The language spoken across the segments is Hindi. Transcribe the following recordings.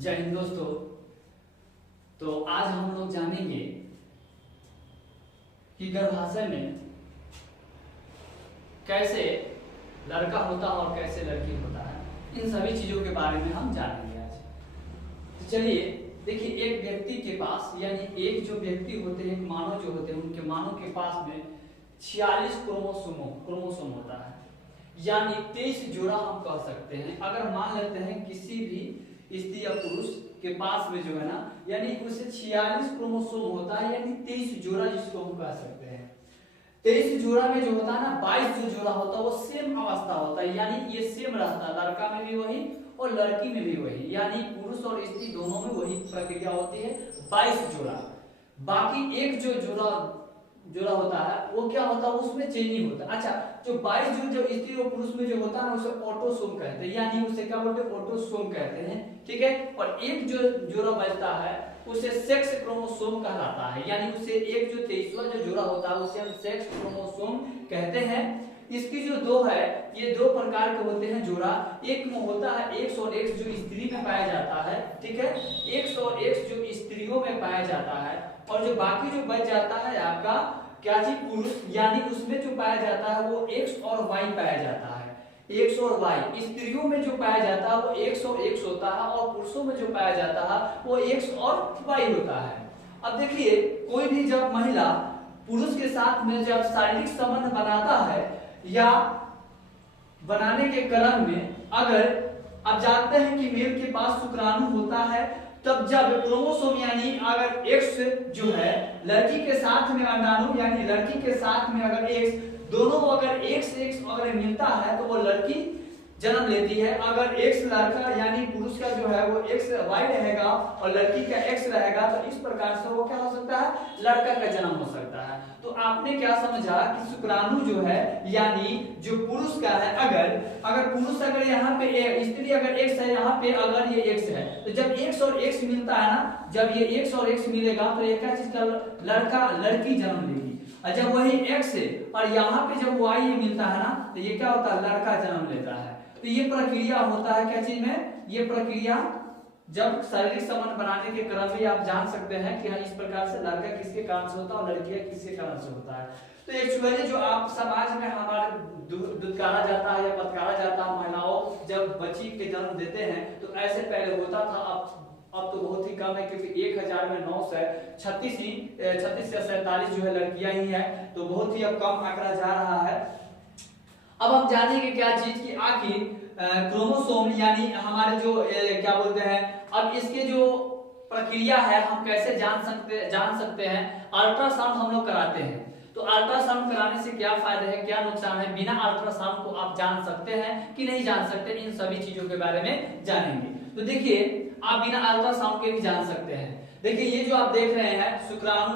जय हिंद दोस्तों। तो आज हम लोग जानेंगे कि गर्भाशय में कैसे लड़का होता है और कैसे लड़की होता है, इन सभी चीजों के बारे में हम जानेंगे आज। तो चलिए देखिए, एक व्यक्ति के पास यानी एक जो व्यक्ति होते हैं, मानव जो होते हैं, उनके मानव के पास में 46 क्रोमोसोम होता है, यानी 23 जोड़ा हम कह सकते हैं। अगर मान लेते हैं किसी भी स्त्री या पुरुष के पास में जो है ना, यानी उसे 46 क्रोमोसोम होता है, यानी 23 जोड़ा जिसको हम कह सकते हैं। 23 जोड़ा में जो होता है ना, 22 जो जोड़ा होता है वो सेम अवस्था होता है, यानी ये सेम रहता है, लड़का में भी वही और लड़की में भी वही, यानी पुरुष और स्त्री दोनों में वही प्रक्रिया होती है। 22 जोड़ा। बाकी एक जो जोड़ा होता है वो क्या होता है, उसमें चेंजिंग होता है। अच्छा, जो 22 जो स्त्री और पुरुष में जो होता है ना, उसे ऑटोसोम कहते हैं, यानी उसे क्या बोलते हैं, ऑटोसोम कहते हैं। ठीक है। और एक जो जोड़ा बचता है उसे सेक्स क्रोमोसोम कहलाता है, यानी उसे एक जो 23वां जो जोड़ा होता है उसे हम सेक्स क्रोमोसोम कहते हैं। इसकी जो दो है, ये दो प्रकार के होते हैं जोड़ा। एक में होता है X और X जो स्त्री में पाया जाता है, ठीक है, X और X जो स्त्रियों में पाया जाता है, और जो बाकी जो बच जाता है आपका क्या चीज, पुरुष, यानी उसमें जो पाया जाता है वो X और Y पाया जाता है। X और Y स्त्रियों में जो पाया जाता है वो X और X होता है, और पुरुषों में जो पाया जाता है वो X और Y होता है। अब देखिए, कोई भी जब महिला पुरुष के साथ में जब शारीरिक संबंध बनाता है या बनाने के क्रम में, अगर आप जानते हैं कि मेल के पास शुक्राणु होता है, तब जब क्रोमोसोम यानी अगर X जो है लड़की के साथ में अंडाणु यानी लड़की के साथ में अगर X, दोनों अगर X अगर मिलता है तो वो लड़की जन्म लेती है। अगर X लड़का यानी पुरुष का जो है वो XY रहेगा और लड़की का X रहेगा, तो इस प्रकार से वो क्या हो सकता है, लड़का का जन्म हो सकता है। तो आपने क्या समझा कि शुक्राणु जो है यानी जो पुरुष का है, अगर पुरुष अगर यहाँ पे स्त्री अगर X है, यहाँ पे अगर ये X है, तो जब X और X मिलता है ना, जब ये X और X मिलेगा तो ये क्या चीज का, लड़का लड़की जन्म लेगी। और जब वही X है और यहाँ पे जब Y मिलता है ना, तो ये क्या होता है, लड़का जन्म लेता है। तो ये प्रक्रिया होता है क्या चीज में, ये प्रक्रिया जब शारीरिक संबंध बनाने के क्रम में आप जान सकते हैं कि हाँ, इस प्रकार से लड़का किसके कारण से होता है और लड़कियां किसके कारण से होता है। तो एक्चुअली जो आप समाज में हमारे दुत्कारा जाता है या पत्कारा जाता है, महिलाओं जब बच्ची के जन्म देते हैं तो ऐसे पहले होता था, अब तो बहुत ही कम है, क्योंकि 1000 में 936 या 47 जो है लड़कियां ही है, तो बहुत ही अब कम आंकड़ा जा रहा है। अब हम जानेंगे क्या चीज की, आखिर क्रोमोसोम यानी हमारे जो क्या बोलते हैं, अब इसके जो प्रक्रिया है हम कैसे जान सकते हैं। अल्ट्रासाउंड हम लोग कराते हैं, तो अल्ट्रासाउंड कराने से क्या फायदा है, क्या नुकसान है, बिना अल्ट्रासाउंड को आप जान सकते हैं कि नहीं जान सकते, इन सभी चीजों के बारे में जानेंगे। तो देखिए, आप बिना अल्ट्रासाउंड के भी जान सकते हैं। देखिए, ये जो आप देख रहे हैं शुक्राणु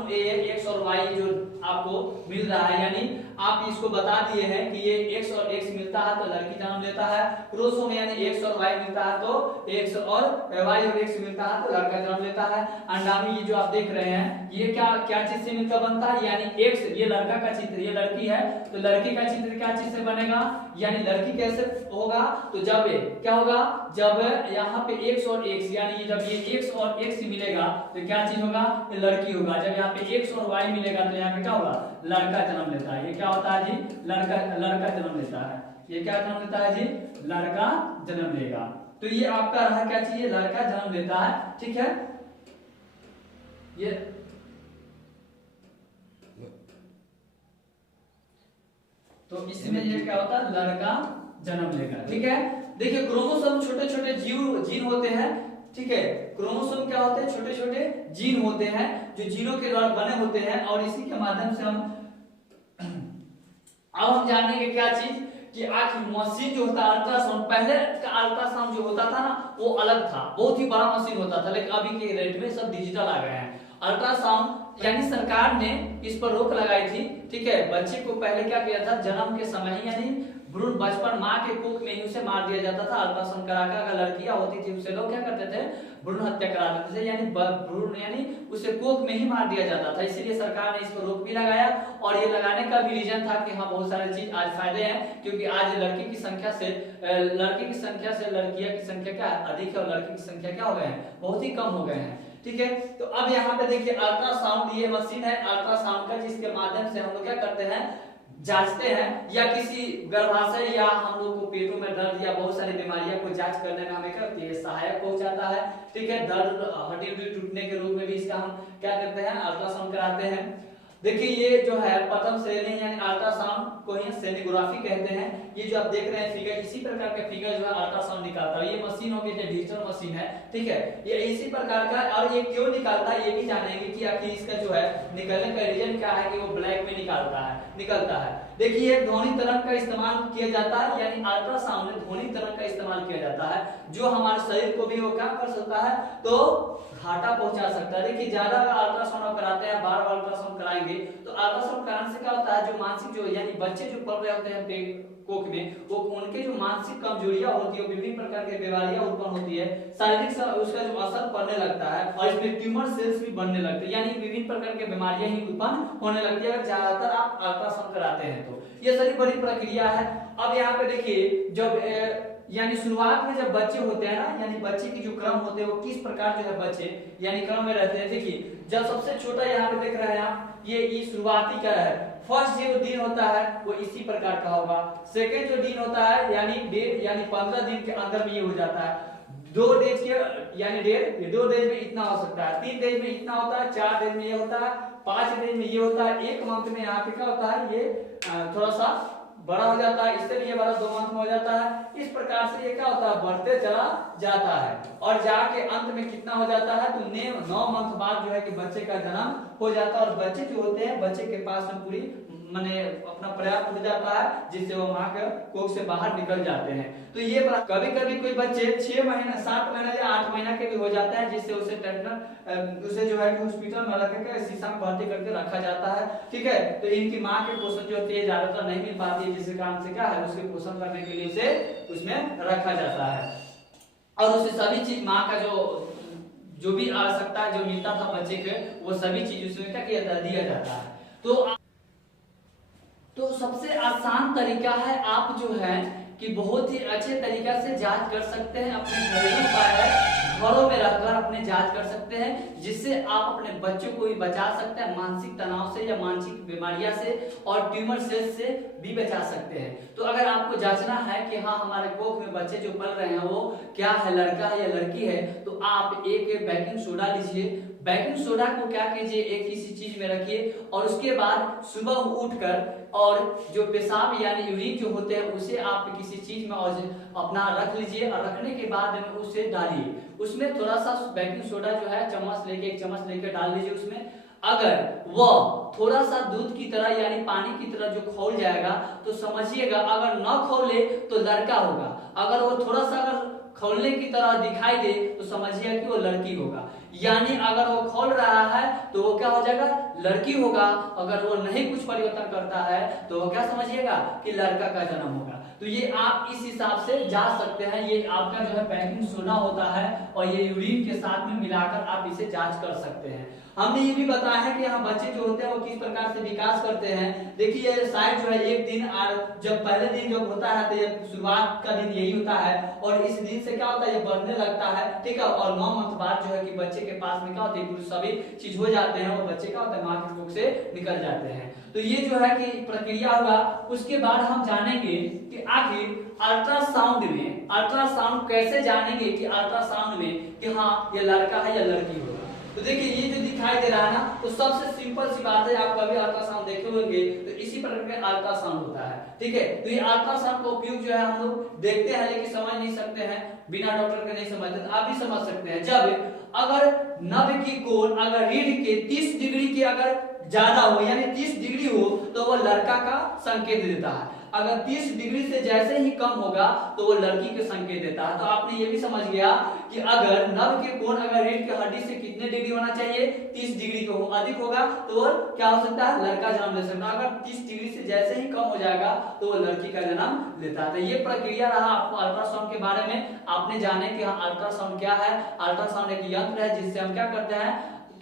X और Y जो आपको मिल रहा है, यानी आप इसको बता दिए हैं कि ये X और X मिलता है तो लड़की जन्म लेता है, क्रोमोसोम यानी X और Y मिलता है तो X और Y और X मिलता है तो लड़का जन्म लेता है। अंडाणु ये जो आप देख रहे हैं ये क्या चीज से मिलकर बनता है, यानी X, ये लड़का का चित्र, ये लड़की है तो लड़की का चित्र क्या चीज से बनेगा, यानी लड़की कैसे होगा, तो जब क्या होगा, जब यहाँ पे X और X यानी जब ये X और X मिलेगा तो क्या चीज होगा, ये लड़की होगा। जब यहाँ पे X और Y मिलेगा तो यहाँ पे क्या होगा, लड़का जन्म लेता है। ये क्या होता है जी, लड़का जन्म लेता है। ये क्या जन्म लेता है जी, लड़का जन्म लेगा। तो ये आपका रहा क्या चीज, लड़का जन्म लेता है, ठीक है। ये तो इसमें ये क्या होता है, लड़का जन्म लेगा, ठीक है। देखिए, क्रोमोसोम छोटे छोटे जीन होते हैं, ठीक है। क्रोमोसोम क्या होते हैं, छोटे छोटे जीन होते हैं जो जीनों के द्वारा बने होते हैं, और इसी के माध्यम से अब हम जानेंगे क्या चीज कि आखिर मशीन जो होता है अल्ट्रासाउंड, पहले का अल्ट्रासाउंड जो होता था ना वो अलग था, बहुत ही बड़ा मशीन होता था, लेकिन अभी के रेट में सब डिजिटल आ गए हैं। अल्ट्रासाउंड यानी सरकार ने इस पर रोक लगाई थी, ठीक है। बच्चे को पहले क्या किया था, जन्म के समय ही यानी भ्रूण बचपन माँ के कोख में ही उसे मार दिया जाता था। अल्ट्रासाउंड कराकर अगर लड़कियां होती थी उसे लोग क्या करते थे, भ्रूण हत्या करा देते थे, यानी भ्रूण यानी उसे कोख में ही मार दिया जाता था। इसीलिए सरकार ने इस पर रोक भी लगाया और ये लगाने का भी रीजन था कि हाँ बहुत सारी चीज आज फायदे हैं, क्योंकि आज लड़की की संख्या से लड़कियां की संख्या क्या अधिक है और लड़की की संख्या क्या हो गए हैं, बहुत ही कम हो गए हैं। ठीक है, तो अब यहाँ पे देखिए अल्ट्रासाउंड, ये मशीन है अल्ट्रासाउंड का, जिसके माध्यम से हम लोग क्या करते हैं, जांचते हैं, या किसी गर्भाशय या हम लोग को पेटों में दर्द या बहुत सारी बीमारियों को जांच करने में हमें क्या होती है, सहायक हो जाता है। ठीक है, दर्द हड्डी टूटने के रूप में भी इसका हम क्या करते हैं, अल्ट्रासाउंड कराते हैं। देखिए ये जो है प्रथम श्रेणी यानी अल्ट्रासाउंड को ही सोनोग्राफी कहते हैं। ये जो आप देख रहे हैं फिगर, इसी प्रकार का फिगर जो है अल्ट्रासाउंड निकालता है। ये मशीन होगी, डिजिटल मशीन है। ठीक है, ये इसी प्रकार का, और ये क्यों निकालता है ये भी जानेंगे कि आखिर इसका जो है निकलने का रीजन क्या है कि वो ब्लैक में निकलता है। देखिए ध्वनि तरंग का इस्तेमाल किया जाता है, यानी अल्ट्रासाउंड में ध्वनि तरंग का इस्तेमाल किया जाता है, जो हमारे शरीर को भी वो क्या कर सकता है, तो घाटा पहुंचा सकता है। देखिए ज्यादा अल्ट्रासाउंड आप कराते हैं, बार बार अल्ट्रासाउंड कराएंगे तो अल्ट्रासाउंड कराने से क्या होता है, जो मानसिक जो यानी बच्चे जो पढ़ रहे होते हैं कोख में, वो उनके जो मानसिक कमजोरियां होती है, विभिन्न प्रकार के बीमारियां उत्पन्न होती है, शारीरिक उसका जो असर पड़ने लगता है और इसमें ट्यूमर सेल्स भी बनने लगते हैं, यानी विभिन्न प्रकार के बीमारियां ही उत्पन्न होने लगती है अगर ज्यादातर आप अल्ट्रासाउंड कराते हैं तो। ये सारी बड़ी प्रक्रिया है। अब यहाँ पे देखिए जब यानी शुरुआत में जब बच्चे होते हैं ना, यानी बच्चे की जो क्रम होते हैं वो किस प्रकार जो है बच्चे यानी क्रम में रहते हैं। देखिए जब सबसे छोटा यहाँ पे देख रहे हैं आप, ये शुरुआती का है, फर्स्ट जो दिन होता है वो इसी प्रकार का होगा। सेकेंड जो दिन होता है यानी 15 दिन के अंदर में ये हो जाता है। 2 डेज के यानी 2 डेज में इतना हो सकता है, 3 डेज में इतना होता है, 4 डेज में ये होता है, 5 डेज में ये होता है, 1 मंथ में यहाँ पे क्या होता है, ये थोड़ा सा बड़ा हो जाता है, इससे भी ये बड़ा 2 मंथ में हो जाता है। इस प्रकार से ये क्या होता है, बढ़ते चला जाता है और जाके अंत में कितना हो जाता है, तो 9 मंथ बाद जो है कि बच्चे का जन्म हो जाता है। और बच्चे जो होते हैं, बच्चे के पास में पूरी माने अपना पर्याप्त हो जाता है, जिससे वो मां के कोख से बाहर निकल जाते हैं। तो ये कभी कभी कोई बच्चे 6 महीना 7 महीना या 8 महीना के भी हो जाता है, जिससे उसे जो है कि हॉस्पिटल में रख के शीशा में भर्ती करके रखा जाता है। ठीक है, तो इनकी मां के पोषण जो होती है ज्यादातर नहीं मिल पाती है, जिसके कारण से क्या है, उसके पोषण करने के लिए उसे उसमें रखा जाता है और उसे सभी चीज मां का जो भी आवश्यकता जो मिलता था बच्चे के, वो सभी चीज उसमें क्या किया जाता है, दिया जाता है। तो सबसे आसान तरीका है, आप जो है कि बहुत ही अच्छे तरीका से जांच कर सकते हैं, अपने घरेलू उपाय है, घरों में रहकर अपने जांच कर सकते हैं, जिससे आप अपने बच्चों को भी बचा सकते हैं मानसिक तनाव से या मानसिक बीमारियां से और ट्यूमर सेल्स से भी बचा सकते हैं। तो अगर आपको जांचना है कि हाँ हमारे कोख में बच्चे जो पल रहे हैं वो क्या है, लड़का है या लड़की है, तो आप एक बेकिंग सोडा लीजिए। बेकिंग सोडा को क्या कीजिए, एक किसी चीज में रखिए और उसके बाद सुबह उठकर और जो पेशाब यानी यूरिन जो होते हैं उसे आप किसी चीज में अपना रख लीजिए और रखने के बाद में उसे डालिए। उसमें थोड़ा सा बेकिंग सोडा जो है एक चम्मच लेके डाल लीजिए उसमें। अगर वह थोड़ा सा दूध की तरह यानी पानी की तरह जो खौल जाएगा तो समझिएगा, अगर न खौले तो लड़का होगा, अगर वो थोड़ा सा अगर खौलने की तरह दिखाई दे तो समझिए कि वो लड़की होगा। यानी अगर वो खोल रहा है तो वो क्या हो जाएगा, लड़की होगा। अगर वो नहीं कुछ परिवर्तन करता है तो वो क्या समझिएगा कि लड़का का जन्म होगा। तो ये आप इस हिसाब से जा सकते हैं। ये आपका जो है बेकिंग सोडा होता है और ये यूरिन के साथ में मिलाकर आप इसे जांच कर सकते हैं। हमने ये भी बताया है कि यहाँ बच्चे जो होते हैं वो किस प्रकार से विकास करते हैं। देखिए शायद जो है एक दिन जब पहले दिन जब होता है तो ये शुरुआत का दिन यही होता है और इस दिन से क्या होता है, ये बढ़ने लगता है। ठीक है, और 9 मंथ बाद जो है कि बच्चे के पास में क्या होती है, सभी चीज हो जाते हैं और बच्चे क्या होता है मां के कोख से निकल जाते हैं। तो ये जो है कि प्रक्रिया हुआ। उसके बाद हम जानेंगे कि आखिर अल्ट्रासाउंड कैसे जानेंगे कि अल्ट्रासाउंड में कि हाँ ये लड़का है या लड़की होगा। तो देखिए ये जो दिखाई दे रहा है ना, तो सबसे सिंपल सी बात है, आप कभी अल्ट्रासाउंड देखे होंगे तो इसी प्रकार का अल्ट्रासाउंड होता है। ठीक है, तो ये अल्ट्रासाउंड का उपयोग जो है हम लोग देखते हैं लेकिन समझ नहीं सकते हैं, बिना डॉक्टर के नहीं समझते। तो आप भी समझ सकते हैं, जब अगर नभ की कोण अगर रीढ़ के 30 डिग्री के अगर ज्यादा हो यानी 30 डिग्री हो तो वो लड़का का संकेत देता है। अगर 30 डिग्री से जैसे ही कम होगा तो वो लड़की के संकेत देता है। तो आपने ये भी समझ गया कि अगर नभ के कोण अगर रीढ़ की हड्डी से कितने डिग्री होना चाहिए, 30 डिग्री को अधिक होगा तो वो क्या हो सकता है, लड़का जन्म ले सकता है। अगर 30 डिग्री से जैसे ही कम हो जाएगा तो वो लड़की का जन्म लेता है। तो ये प्रक्रिया रहा आपको अल्ट्रासाउंड के बारे में। आपने जाने कि अल्ट्रासाउंड क्या है। अल्ट्रासाउंड एक यंत्र है जिससे हम क्या करते हैं,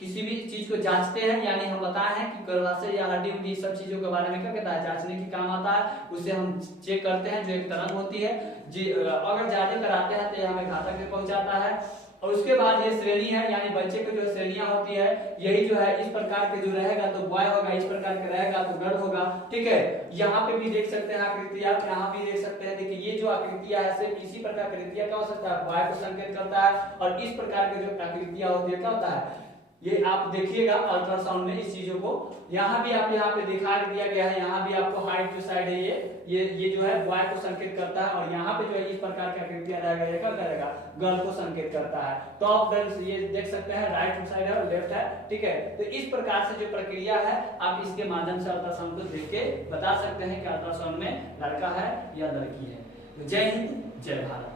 किसी भी चीज को जांचते हैं, यानी हम बताए हैं कि गर्भाशय या हड्डी उड्डी सब चीजों के बारे में क्या कहता है, जांचने की काम आता है। उसे हम चेक करते हैं, जो एक तरंग होती है जी, अगर ज्यादा कराते हैं तो हमें घातक में पहुंचाता है। और उसके बाद ये श्रेणी है, यानी बच्चे की जो श्रेणियां होती है, यही जो है इस प्रकार के जो रहेगा तो बॉय होगा, इस प्रकार के रहेगा तो गर्ल होगा। ठीक है, यहाँ पे भी देख सकते हैं आकृतियां, यहाँ भी देख सकते हैं। देखिए ये जो आकृतियां है सिर्फ इसी प्रकार आकृतियां क्या हो सकता है, बॉय को संकेत करता है। और इस प्रकार के जो आकृतियां होती है क्या होता है, ये आप देखिएगा अल्ट्रासाउंड में इस चीजों को। यहाँ भी आप यहाँ पे दिखा दिया गया है, यहाँ भी आपको हाइट जो साइड है ये जो है बॉय को संकेत करता है। और यहाँ पे जो है इस प्रकार की आकृतियां रहेगा, ये क्या करेगा, गर्ल को संकेत करता है। टॉप ये देख सकते हैं, राइट साइड है और लेफ्ट है। ठीक है, तो इस प्रकार से जो प्रक्रिया है आप इसके माध्यम से अल्ट्रासाउंड को देख के बता सकते हैं कि अल्ट्रासाउंड में लड़का है या लड़की है। तो जय हिंद, जय भारत।